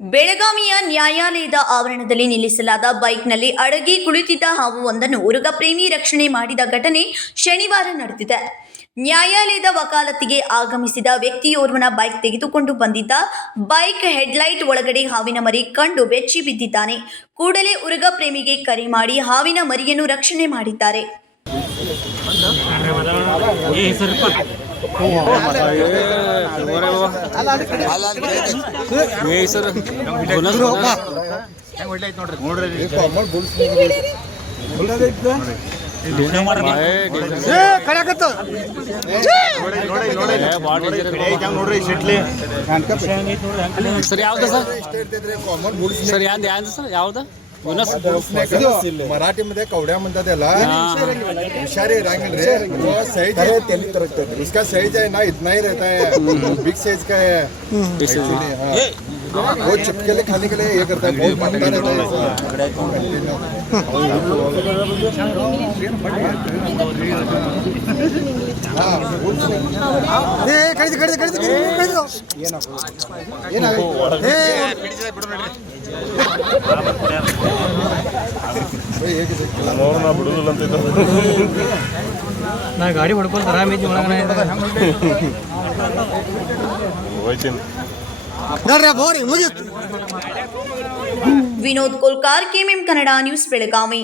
ಬೆಳಗಾವಿಯ ನ್ಯಾಯಾಲಯದ ಆವರಣದಲ್ಲಿ ನಿಲ್ಲಿಸಲಾದ ಬೈಕ್ನಲ್ಲಿ ಅಡಗಿ ಕುಳಿತಿದ್ದ ಹಾವು ಒಂದನ್ನು ಉರುಗ ಪ್ರೇಮಿ ರಕ್ಷಣೆ ಮಾಡಿದ ಘಟನೆ ಶನಿವಾರ ನಡೆದಿದೆ. ನ್ಯಾಯಾಲಯದ ವಕಾಲತಿಗೆ ಆಗಮಿಸಿದ ವ್ಯಕ್ತಿಯೋರ್ವನ ಬೈಕ್ ತೆಗೆದುಕೊಂಡು ಬಂದಿದ್ದ ಬೈಕ್ ಹೆಡ್ಲೈಟ್ ಒಳಗಡೆ ಹಾವಿನ ಮರಿ ಕಂಡು ಬೆಚ್ಚಿ ಬಿದ್ದಿದ್ದಾನೆ. ಕೂಡಲೇ ಉರುಗ ಪ್ರೇಮಿಗೆ ಕರೆ ಮಾಡಿ ಹಾವಿನ ಮರಿಯನ್ನು ರಕ್ಷಣೆ ಮಾಡಿದ್ದಾರೆ. ಏ ಸಿಟ್ಲಿ ಸರ್ ಯಾವ್ದು ಸರ್? ಸರ್ ಯಾವ್ದು? ಸರ್ ಯಾವ್ದು? मराठीमध्ये कवड्या म्हणतात त्याला. इशारे रे. सहेज है उसका सहेज है ना इतना ही रहता है बिग साइज़ का है. वो चिपकेले खाने के लिए ये करता है. बहुत रहता है ये ना ये ना. ಅವ್ರನ್ನ ಬಿಡುದಿಲ್ಲ ಅಂತ ನಾ ಗಾಡಿ ಹೊಡ್ಕೊಂಡು ಆರಾಮೈತಿ ಒಳಗಡೆ ಹೋಯ್ತೀನಿ ವಿನೋದ್ ಕೋಲ್ಕಾರ್ ಕೆಎಂಎಂ ಕನ್ನಡ ನ್ಯೂಸ್ ಬೆಳಗಾವಿ.